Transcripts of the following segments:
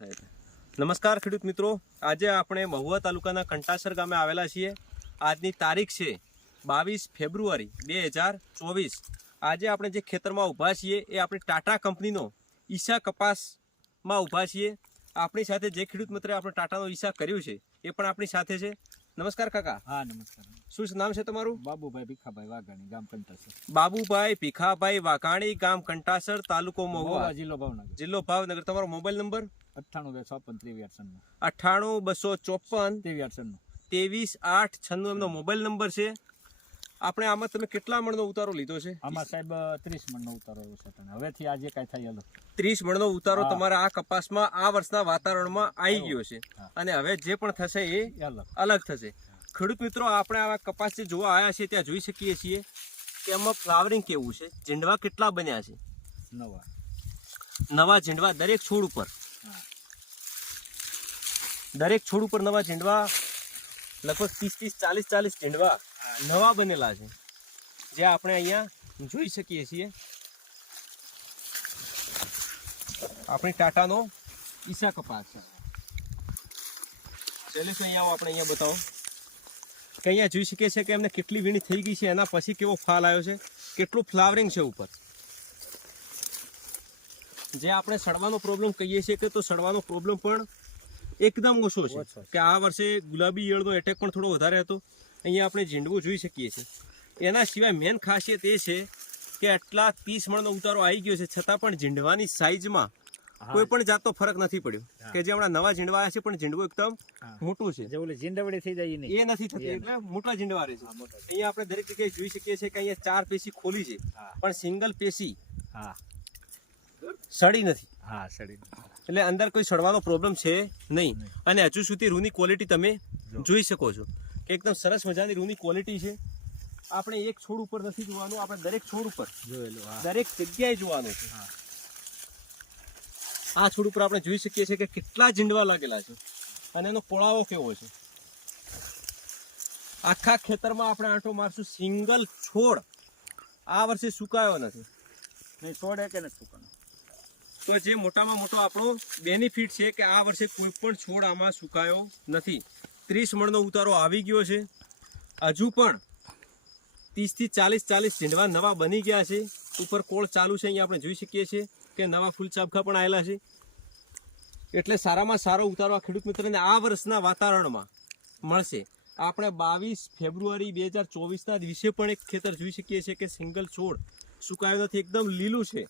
નમસ્કાર ખેડૂત મિત્રો, આજે આપણે મહુવા તાલુકાના કંટાસર ગામે આવેલા છીએ. આજની તારીખ છે 22 ફેબ્રુઆરી 2024. આજે આપણે જે ખેતરમાં ઊભા છીએ એ આપણી ટાટા કંપનીનો ઈશા કપાસમાં ઊભા છીએ. આપણી સાથે જે ખેડૂત મિત્રે આપણે ટાટાનો ઈશા કર્યું છે એ પણ આપણી સાથે છે. નમસ્કાર કાકા. હા નમસ્કાર. શું નામ છે તમારું? બાબુભાઈ ભીખાભાઈ વાઘાણી, ગામ કંટાસર. બાબુભાઈ ભીખાભાઈ વાઘાણી, ગામ કંટાસર, તાલુકો મહુવા, જિલ્લો ભાવનગર. જિલ્લો ભાવનગર. તમારો મોબાઈલ નંબર 98 254 98 એમનો મોબાઈલ નંબર છે. આપણે આમાં તમે કેટલા મણનો ઉતારો લીધો છે? આમાં સાહેબ 30 મણનો ઉતારો આવ્યો છે. હવેથી આજે કાંઈ થાય અલગ 30 મણનો ઉતારો તમારા આ કપાસમાં આ વર્ષના વાતાવરણમાં આવી ગયો છે. અને હવે જે પણ થશે એ અલગ થશે. ખેડૂત મિત્રો, આપણે આવા કપાસ જે જોવા આવ્યા છે ત્યાં જોઈ શકીએ છીએ કે એમાં ફ્લાવરિંગ કેવું છે, ઝીંડવા કેટલા બન્યા છે. નવા ઝીંડવા દરેક છોડ ઉપર, નવા ઝીંડવા, લગભગ 30-40 ઝીંડવા નવા બનેલા છે, જે આપણે અહીંયા જોઈ શકીએ છીએ. આપણી ટાટાનો ઈશા કપાસ છે. શૈલેષ, અહીંયા આપણે અહીંયા બતાવો કે અહીંયા જોઈ શકીએ છીએ કે એમને કેટલી વીણી થઈ ગઈ છે, એના પછી કેવો ફાલ આવ્યો છે, કેટલું ફ્લાવરિંગ છે ઉપર. જે આપણે સડવાનો પ્રોબ્લેમ કહીએ છીએ કે તો સડવાનો પ્રોબ્લેમ પણ એકદમ ઓછો છે. કે આ વર્ષે ગુલાબી ઈયળનો એટેક પણ થોડો વધારે હતો. અહીંયા આપણે ઝીંડવું જોઈ શકીએ છીએ. એના સિવાય મેન ખાસિયત એ છે કે આટલા 30 મણનો ઉતારો આવી ગયો છે, છતાં પણ ઝીંડવાની સાઈઝમાં કોઈ પણ જાતનો ફરક નથી પડ્યો. કે જે હમણાં નવા ઝીંડવા આવ્યા છે પણ ઝીંડવું એકદમ મોટું છે, ઝીંડવડી થઈ જાય એ નથી થતી, એટલે મોટા ઝીંડવા રહે છે. અહીંયા આપણે દરેક જગ્યાએ જોઈ શકીએ છીએ કે અહીંયા 4 પેશી ખોલી છે, પણ સિંગલ પેશી સડી નથી. એટલે અંદર કોઈ સડવાનો પ્રોબ્લેમ છે નહીં. અને હજુ સુધી રૂની ક્વોલિટી તમે જોઈ શકો છો કે એકદમ સરસ મજાની રૂની ક્વોલિટી છે. આપણે એક છોડ ઉપર નથી જોવાનું, આપણે દરેક છોડ ઉપર જોયેલું, દરેક જગ્યાએ જોવાનું છે. આ છોડ ઉપર આપણે જોઈ શકીએ છીએ કે કેટલા ઝીંડવા લાગેલા છે અને એનો કોળાવો કેવો છે. આખા ખેતરમાં આપણે આંટો મારશું, સિંગલ છોડ આ વર્ષે સુકાયો નથી. છોડ કે નથી સુકાનો. તો જે મોટામાં મોટો આપણો બેનિફિટ છે કે આ વર્ષે કોઈ પણ છોડ આમાં સુકાયો નથી. 30 મણનો ઉતારો આવી ગયો છે. હજુ પણ 30-40 ઝીંડવા નવા બની ગયા છે. ઉપર કોળ ચાલુ છે. અહીંયા આપણે જોઈ શકીએ છીએ કે નવા ફૂલ ચાબખા પણ આવેલા છે. એટલે સારામાં સારો ઉતારો આ ખેડૂત મિત્રને આ વર્ષના વાતાવરણમાં મળશે. આપણે 22 ફેબ્રુઆરી 2024ના દિવસે પણ એક ખેતર જોઈ શકીએ છીએ કે સિંગલ છોડ સુકાયો નથી, એકદમ લીલું છે.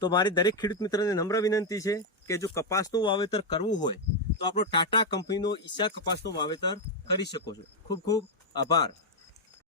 તો મારી દરેક ખેડૂત મિત્રને નમ્ર વિનંતી છે કે જો કપાસનું વાવેતર કરવું હોય તો આપણો ટાટા કંપનીનો ઈશા કપાસનું વાવેતર કરી શકો છો. ખૂબ ખૂબ આભાર.